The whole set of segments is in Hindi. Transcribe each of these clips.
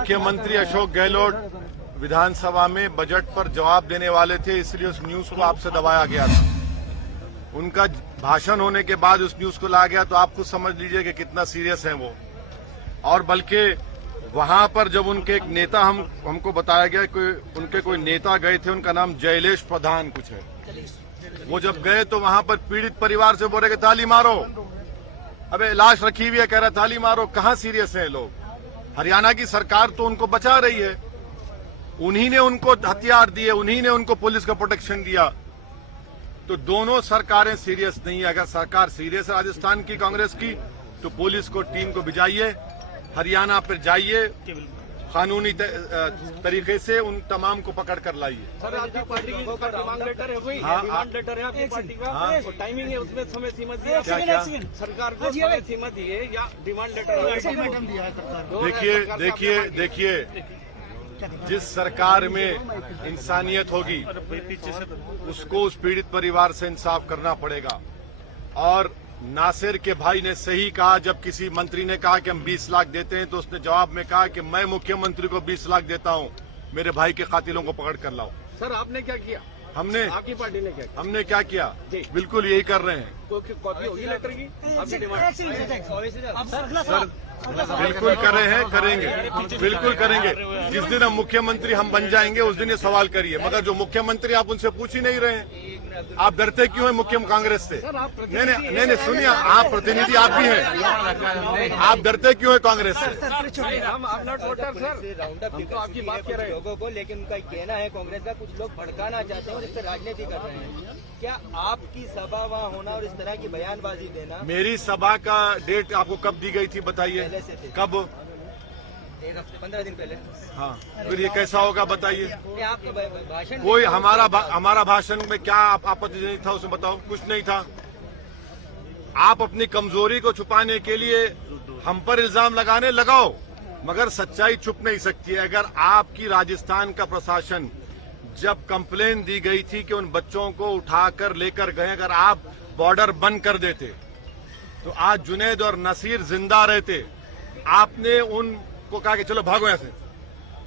मुख्यमंत्री अशोक गहलोत विधानसभा में बजट पर जवाब देने वाले थे, इसलिए उस न्यूज को आपसे दबाया गया था। उनका भाषण होने के बाद उस न्यूज को लाया गया, तो आप खुद समझ लीजिए कि कितना सीरियस है वो। और बल्कि वहां पर जब उनके एक नेता हमको बताया गया कि उनके कोई नेता गए थे, उनका नाम जयलेश प्रधान कुछ है, वो जब गए तो वहां पर पीड़ित परिवार से बोले कि ताली मारो। अबे लाश रखी हुई है, कह रहा ताली मारो। कहां सीरियस है लोग? हरियाणा की सरकार तो उनको बचा रही है, उन्हीं ने उनको हथियार दिए, उन्हीं ने उनको पुलिस का प्रोटेक्शन दिया। तो दोनों सरकारें सीरियस नहीं है। अगर सरकार सीरियस है राजस्थान की कांग्रेस की, तो पुलिस को टीम को भिजाइए, हरियाणा पर जाइए, कानूनी तरीके से उन तमाम को पकड़ कर लाइए। सर, आपकी पार्टी की डिमांड लेटर है कोई? डिमांड लेटर है आपकी पार्टी का? टाइमिंग है, उसमें समय सीमा दी है सरकार को? समय सीमा दी है या डिमांड लेटर? देखिए, जिस सरकार में इंसानियत होगी उसको उस पीड़ित परिवार से इंसाफ करना पड़ेगा। और नासिर के भाई ने सही कहा, जब किसी मंत्री ने कहा कि हम 20 लाख देते हैं, तो उसने जवाब में कहा कि मैं मुख्यमंत्री को 20 लाख देता हूं, मेरे भाई के कातिलों को पकड़ कर लाओ। सर, आपने क्या किया? हमने, आपकी पार्टी ने क्या किया? हमने क्या किया? बिल्कुल यही कर रहे हैं। कॉपी होगी लेटर की? सर बिल्कुल कर रहे हैं, करेंगे, बिल्कुल करेंगे। जिस दिन हम मुख्यमंत्री हम बन जाएंगे उस दिन ये सवाल करिए, मगर जो मुख्यमंत्री आप उनसे पूछ ही नहीं रहे हैं। आप डरते क्यों हैं मुख्य कांग्रेस से? नहीं, सुनिए, आप प्रतिनिधि आप भी हैं, आप डरते क्यों हैं कांग्रेस से? आपकी बात कह रहे हैं लोगों को, लेकिन उनका कहना है कांग्रेस का कुछ लोग भड़काना चाहते हैं और इस तरह राजनीति कर रहे हैं। क्या आपकी सभा वहाँ होना और इस तरह की बयानबाजी देना? मेरी सभा का डेट आपको कब दी गई थी बताइए? कब? 1 हफ्ते 15 दिन पहले। हाँ, फिर ये कैसा होगा बताइए? आपका भाषण कोई हमारा भाषण में क्या आपत्ति नहीं था उसमें? बताओ, कुछ नहीं था। आप अपनी कमजोरी को छुपाने के लिए हम पर इल्जाम लगाओ, मगर सच्चाई छुप नहीं सकती है। अगर आपकी राजस्थान का प्रशासन जब कंप्लेन दी गई थी कि उन बच्चों को उठाकर लेकर गए, अगर आप बॉर्डर बंद कर देते तो आज जुनैद और नसीर जिंदा रहते। आपने उनको कहा कि चलो भागो ऐसे।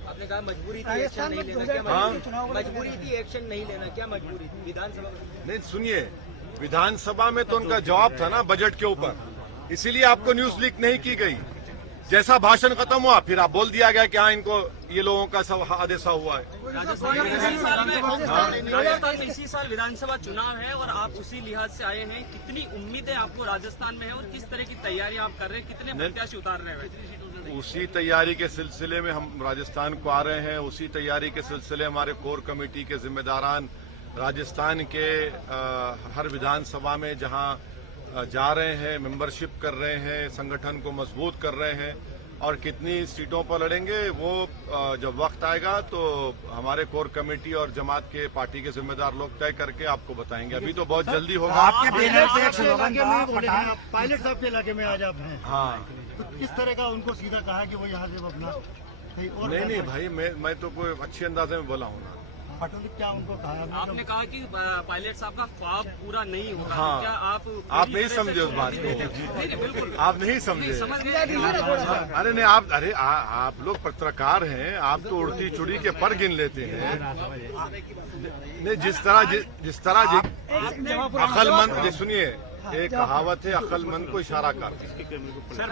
आपने कहा मजबूरी थी एक्शन नहीं लेना, क्या मजबूरी थी एक्शन नहीं लेना? क्या मजबूरी थी? विधानसभा नहीं, सुनिए, विधानसभा में तो उनका जवाब था ना बजट के ऊपर, इसीलिए आपको न्यूज लीक नहीं की गई। जैसा भाषण खत्म हुआ फिर आप बोल दिया गया कि हाँ, इनको ये लोगों का सब आदेशा हुआ है। इसी साल विधानसभा चुनाव है और आप उसी लिहाज से आए हैं। कितनी उम्मीदें आपको राजस्थान में है और किस तरह की तैयारी आप कर रहे हैं? कितने प्रत्याशी उतार रहे हैं? उसी तैयारी के सिलसिले में हम राजस्थान को आ रहे हैं। उसी तैयारी के सिलसिले हमारे कोर कमेटी के जिम्मेदारान राजस्थान के हर विधानसभा में जहां जा रहे हैं, मेंबरशिप कर रहे हैं, संगठन को मजबूत कर रहे हैं। और कितनी सीटों पर लड़ेंगे वो जब वक्त आएगा तो हमारे कोर कमेटी और जमात के पार्टी के जिम्मेदार लोग तय करके आपको बताएंगे। अभी तो बहुत जल्दी होगा। आपके पायलट साहब के इलाके में आज आप हैं, हाँ, तो किस तरह का उनको सीधा कहा कि वो यहाँ से अपना नहीं भाई, मैं तो कोई अच्छे अंदाजे में बोला हूँ ना। क्या उनको कहा? आपने कहा कि पायलट साहब का ख्वाब पूरा नहीं होगा। हाँ, क्या आप नहीं समझे उस बात को? नहीं, बिल्कुल आप नहीं समझे। अरे नहीं, आप लोग पत्रकार हैं, आप तो उड़ती चुड़ी के पर गिन लेते हैं। नहीं, जिस तरह अक्लमंद, सुनिए, एक कहावत है, अक्लमंद को इशारा कर। सर,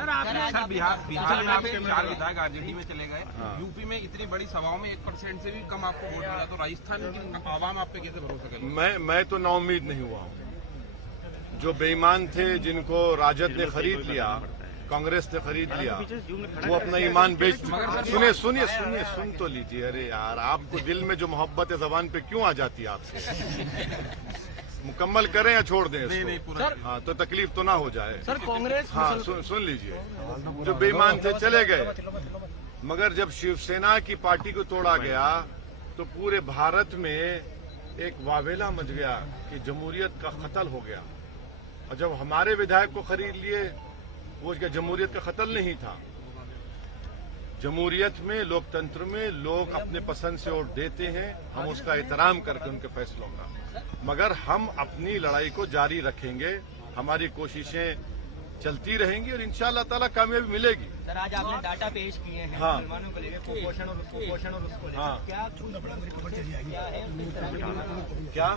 बिहार में आपके 4 विधायक आरजेडी में चले गए। यूपी में इतनी बड़ी सभाओं में 1% से भी कम आपको वोट मिला, तो राजस्थान की आवाम आप पे कैसे भरोसा करें? मैं तो नाउम्मीद नहीं हुआ हूँ। जो बेईमान थे, जिनको राजद ने खरीद लिया, कांग्रेस ने खरीद लिया, वो अपना ईमान बेच। सुनिए, सुन तो लीजिए। अरे यार, आपको दिल में जो मोहब्बत है जबान पे क्यों आ जाती है आपसे? मुकम्मल करें या छोड़ दें? नहीं, पूरा। हाँ, तो तकलीफ तो ना हो जाए। सर, कांग्रेस, हाँ, सुन लीजिए। जो बेईमान थे चले गए, मगर जब शिवसेना की पार्टी को तोड़ा गया तो पूरे भारत में एक वावेला मच गया कि जमहूरियत का कत्ल हो गया। और जब हमारे विधायक को खरीद लिए, वो क्या जमहूरियत का कत्ल नहीं था? जमहूरियत में, लोकतंत्र में लोग अपने पसंद से वोट देते हैं, हम उसका एहतराम करके उनके फैसलों का, मगर हम अपनी लड़ाई को जारी रखेंगे। हमारी कोशिशें चलती रहेंगी और इंशाअल्लाह ताला कामयाबी मिलेगी। सर आज आपने डाटा पेश किए हैं हाँ। मुसलमानों को लेकर कुपोषण और उसको लेकर हाँ। क्या है क्या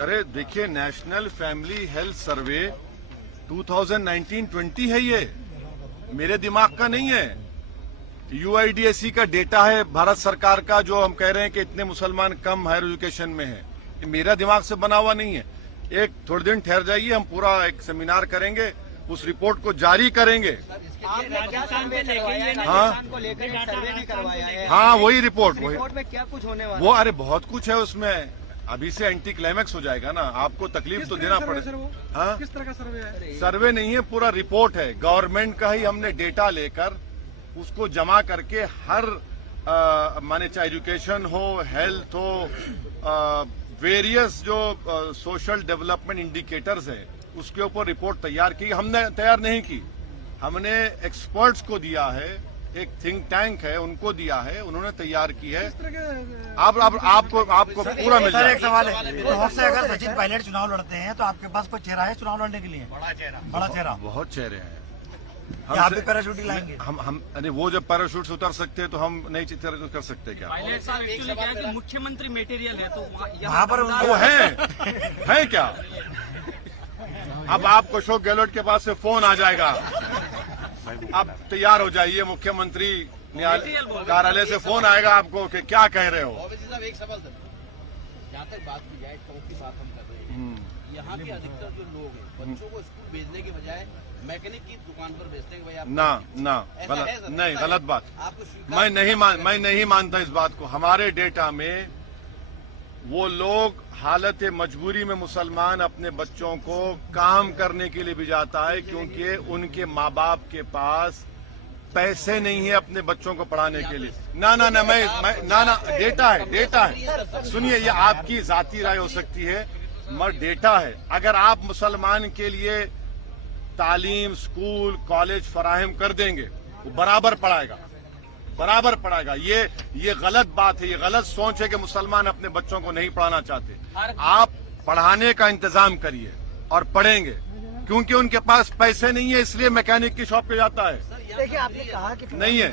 अरे देखिए, नेशनल फैमिली हेल्थ सर्वे 2019-20 है, ये मेरे दिमाग का नहीं है। UIDAC का डेटा है भारत सरकार का, जो हम कह रहे हैं कि इतने मुसलमान कम हायर एजुकेशन में है। ये मेरा दिमाग से बना हुआ नहीं है। एक थोड़े दिन ठहर जाइए, हम पूरा एक सेमिनार करेंगे, उस रिपोर्ट को जारी करेंगे। राजस्थान को लेकर एक सर्वे भी करवाया है। हाँ, वही रिपोर्ट रिपोर्ट में क्या कुछ होने वाला वो अरे बहुत कुछ है उसमें। अभी से एंटी क्लाइमैक्स हो जाएगा ना, आपको तकलीफ तो देना पड़ेगा। हाँ, किस तरह का सर्वे है? सर्वे नहीं है, पूरा रिपोर्ट है। गवर्नमेंट का ही हमने डेटा लेकर उसको जमा करके हर माने चाहे एजुकेशन हो, हेल्थ हो, वेरियस जो सोशल डेवलपमेंट इंडिकेटर्स है, उसके ऊपर रिपोर्ट तैयार की। हमने तैयार नहीं की, हमने एक्सपर्ट्स को दिया है, एक थिंक टैंक है उनको दिया है, उन्होंने तैयार की है। आपको पूरा मिल सर जाएगा। एक सवाल है, बहुत से अगर सचिन पायलट चुनाव लड़ते हैं तो आपके पास कोई चेहरा है चुनाव लड़ने के लिए? बड़ा चेहरा बहुत चेहरे हैं। आप भी पैराशूट लाएंगे? हम अरे वो जब पैराशूट से उतर सकते हैं तो हम नहीं कर सकते क्या? पायलट साहब एक्चुअली क्या है कि मुख्यमंत्री मटेरियल है, तो वहाँ पर वो है क्या? अब आपको अशोक गहलोत के पास से फोन आ जाएगा, अब तैयार हो जाइए, मुख्यमंत्री कार्यालय से फोन आएगा आपको कि क्या कह रहे हो। साहब एक सवाल था, जहाँ तक बात की जाए टॉप की बात हम कर रहे हैं, यहाँ के अधिकतर जो लोग हैं बच्चों को स्कूल भेजने के बजाय मैकेनिक की दुकान पर भेजते हैं। भैया ना गलत नहीं, गलत बात। आपको मैं नहीं मानता इस बात को। हमारे डेटा में वो लोग हालत मजबूरी में मुसलमान अपने बच्चों को काम करने के लिए भी जाता है, क्योंकि उनके माँ बाप के पास पैसे नहीं है अपने बच्चों को पढ़ाने के लिए। ना डेटा है। सुनिए, ये आपकी जाती राय हो सकती है, मगर डेटा है। अगर आप मुसलमान के लिए तालीम, स्कूल, कॉलेज फराहम कर देंगे, वो बराबर पढ़ाएगा। ये गलत बात है, ये गलत सोच है कि मुसलमान अपने बच्चों को नहीं पढ़ाना चाहते। आप पढ़ाने का इंतजाम करिए और पढ़ेंगे, क्योंकि उनके पास पैसे नहीं है, इसलिए मैकेनिक की शॉप पे जाता है। देखिए, आपने कहा कि नहीं है,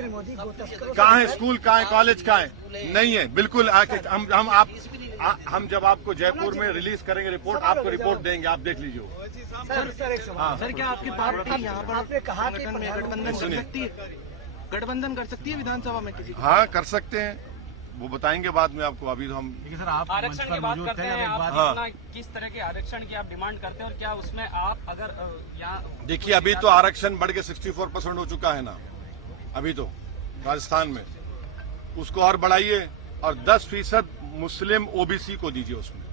कहाँ है स्कूल, कहाँ है कॉलेज, कहाँ है? नहीं है, बिल्कुल। हम जब आपको जयपुर में रिलीज करेंगे रिपोर्ट, आपको रिपोर्ट देंगे, आप देख लीजिए। सर एक सवाल। सर, क्या आपकी पार्टी यहाँ पर आपने कहा कि गठबंधन कर सकती है विधानसभा में किसी? हाँ, कर सकते हैं, वो बताएंगे बाद में आपको। अभी तो हम सर आप आरक्षण की बात करते हैं, आप हाँ। अपना किस तरह के आरक्षण की आप डिमांड करते हैं, और क्या उसमें आप अगर यहाँ देखिए, अभी तो आरक्षण बढ़ के 64% हो चुका है ना, अभी तो राजस्थान में। उसको और बढ़ाइए और 10% मुस्लिम OBC को दीजिए, उसमें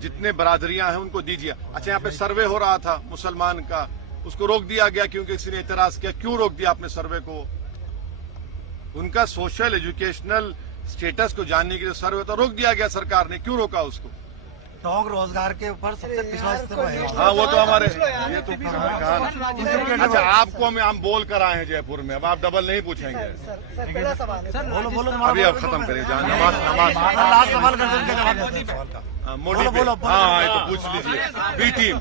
जितने बरादरियां हैं उनको दीजिए। अच्छा, यहाँ पे सर्वे हो रहा था मुसलमान का, उसको रोक दिया गया क्योंकि किसी ने एतराज किया। क्यों रोक दिया आपने सर्वे को? उनका सोशल एजुकेशनल स्टेटस को जानने के लिए सर्वे तो रोक दिया गया, सरकार ने क्यों रोका उसको? टोंक रोजगार के ऊपर सबसे पिछड़ा स्तर है। हाँ, वो तो हमारे ये तो कहा। अच्छा, आपको हम बोल कर आए हैं जयपुर में, अब आप डबल नहीं पूछेंगे। सर पहला सवाल है। बोलो अभी आप खत्म करिए, जहाँ नमाज लास्ट सवाल कर देंगे जवाब का। मोदी पे हाँ, ये तो पूछ लीजिए। बी टीम,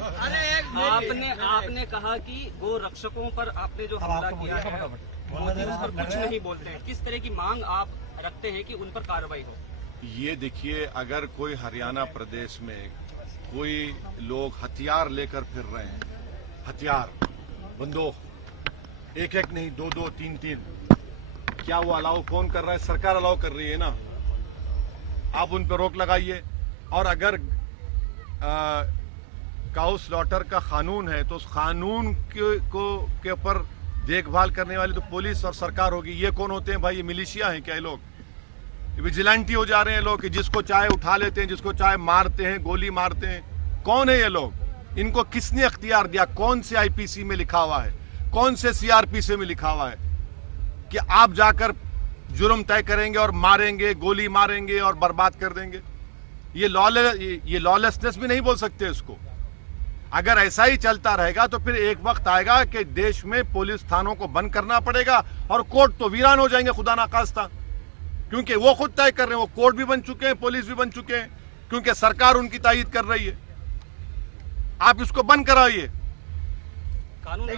आपने कहा कि गो रक्षकों पर आपने जो हमला किया है, मोदी उस पर कुछ नहीं बोलते हैं। किस तरह की मांग आप रखते हैं कि उन पर कार्रवाई हो? ये देखिए, अगर कोई हरियाणा प्रदेश में कोई लोग हथियार लेकर फिर रहे हैं, हथियार, बंदूक, एक नहीं, दो, तीन, क्या वो अलाउ कौन कर रहा है? सरकार अलाउ कर रही है ना। आप उन पर रोक लगाइए। और अगर काउ स्लॉटर का कानून है तो उस कानून के ऊपर देखभाल करने वाली तो पुलिस और सरकार होगी। ये कौन होते हैं भाई? ये मिलिशिया हैं क्या? ये लोग विजिलेंटी हो जा रहे हैं लोग कि जिसको चाहे उठा लेते हैं, जिसको चाहे मारते हैं, गोली मारते हैं। कौन है ये लोग? इनको किसने अख्तियार दिया? कौन से IPC में लिखा हुआ है, कौन से CRPC में लिखा हुआ है कि आप जाकर जुर्म तय करेंगे और मारेंगे, गोली मारेंगे और बर्बाद कर देंगे? ये लॉलेसनेस भी नहीं बोल सकते इसको। अगर ऐसा ही चलता रहेगा तो फिर एक वक्त आएगा कि देश में पुलिस थानों को बंद करना पड़ेगा और कोर्ट तो वीरान हो जाएंगे खुदा ना खास्ता, क्योंकि वो खुद तय कर रहे हैं। वो कोर्ट भी बन चुके हैं, पुलिस भी बन चुके हैं, क्योंकि सरकार उनकी तायीद कर रही है। आप इसको बंद कराइए। कानून